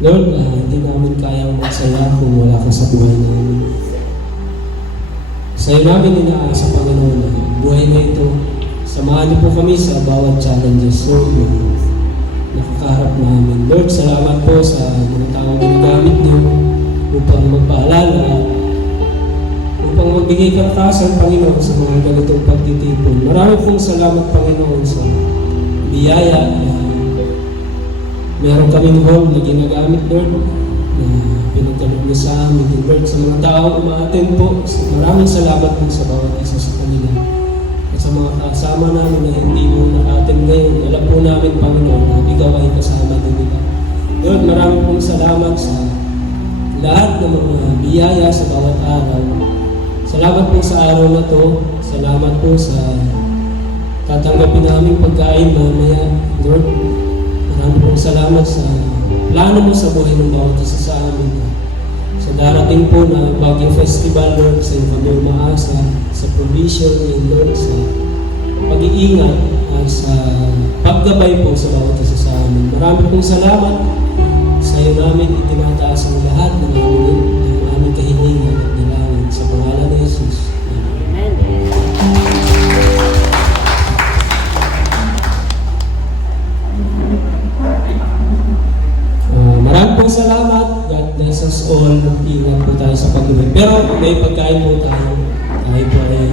Lord, hindi namin kayang magsaya kung wala ka sa buhay namin. Sa'yo namin inaasa, Panginoon, na buhay na ito. Samahan niyo po kami sa bawat challenges, Lord, na nakakaharap namin. Lord, salamat po sa mga taong ginagamit niyo upang magpaalala, upang magbigay kalakasan, Panginoon, sa mga ganitong pagtitipon. Marami pong salamat, Panginoon, sa biyaya na meron kaming hall na ginagamit, Lord, na pinagkalog niyo sa amin. Lord, sa mga taong umaattend po, maraming salamat po sa bawat isa sa kanila. At sa mga kasama namin na hindi mo naka-attend ngayon, alam po namin, Panginoon, na ikaw ay kasama din nila. Lord, maraming pong salamat sa lahat ng mga biyaya sa bawat araw. Salamat po sa araw na to. Salamat po sa tatanggapin namin pagkain mamaya, Lord. Maraming pong salamat sa plano mo sa buhay ng bawat isa sa amin. Sa darating po na Baguio Festival, Lord, sa iyo kami umaasa, sa provision, and Lord, sa pag-iingat at sa paggabay po sa bawat isa sa amin. Maraming pong salamat. Sa iyo namin itinataas ang lahat ng aming kahilingan at dalangin sa pangalan ni Jesus. Amen. Maraming pong salamat. God bless us all. Ingat po tayo sa pag-ibig. Pero may pagkain po tayo. Tayo po ay